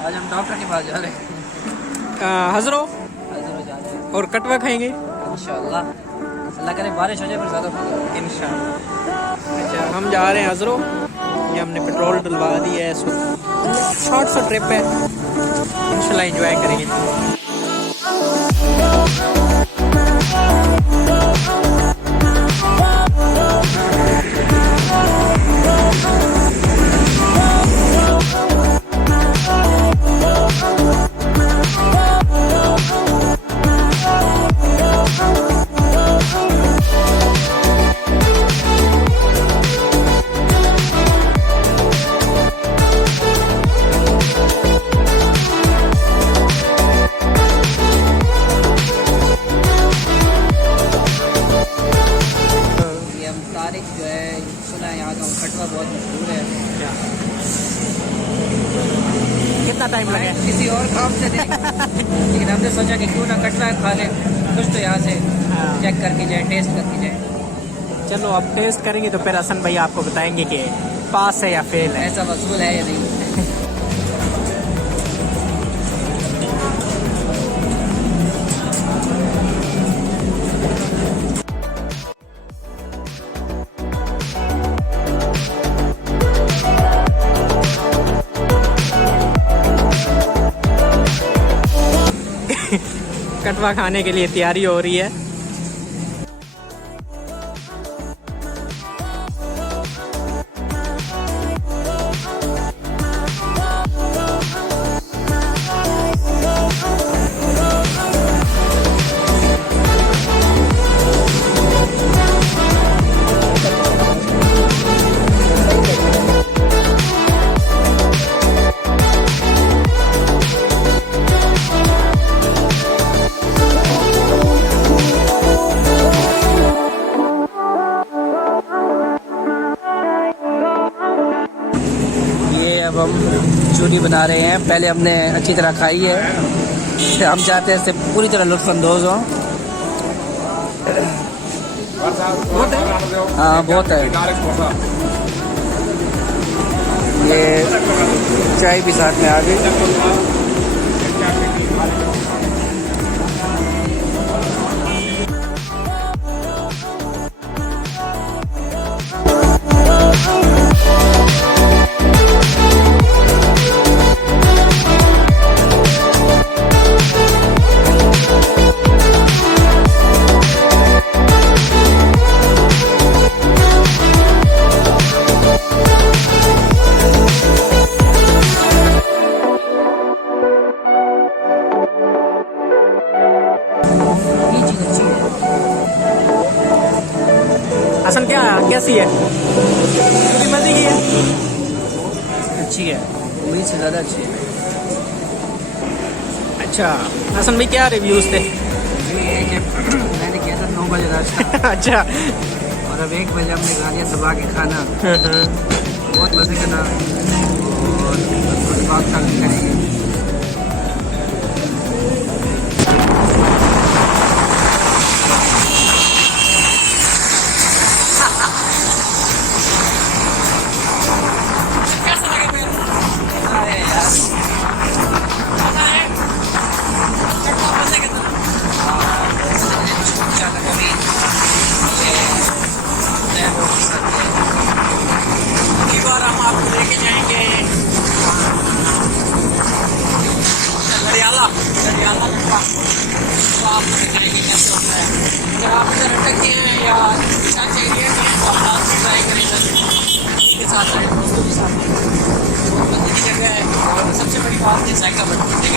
आज हम डॉक्टर के पास जा रहे हैं। हजरो हज़रो जा रहे हैं और कटवा खाएंगे इंशाअल्लाह। अल्लाह करे बारिश हो जाए फिर ज़्यादा खाएंगे इंशाअल्लाह। अच्छा हम जा रहे हैं हजरो, ये हमने पेट्रोल डलवा दिया है, शॉर्ट सा ट्रिप है, इंशाल्लाह एंजॉय करेंगे। तारिक जो है सुना है यहाँ का कटवा बहुत मशहूर है। कितना टाइम लगे? किसी और काम से नहीं लेकिन हमने सोचा कि क्यों ना कटवा खा लें, कुछ तो यहाँ से चेक करके जाए, टेस्ट करके जाए। चलो अब टेस्ट करेंगे तो फिर हसन भाई आपको बताएंगे कि पास है या फेल है। ऐसा वसूल है या नहीं। कटवा खाने के लिए तैयारी हो रही है। अब हम चूरी बना रहे हैं। पहले हमने अच्छी तरह खाई है, फिर हम चाहते हैं इससे पूरी तरह लुत्फ़अंदोज़ हों। हाँ बहुत है। ये चाय भी साथ में आ गई। हसन क्या कैसी है? पूरी मजे की है? अच्छी है, उम्मीद से ज़्यादा अच्छी है। अच्छा हसन भाई क्या रिव्यूज़ थे? ये कि मैंने किया था 9 बजे नाश्ता अच्छा और अब 1 बजे हमने खा लिया दबा के खाना। बहुत मज़े का ना और उसके बाद करेंगे। सबसे बड़ी बात है जायका बढ़ती है।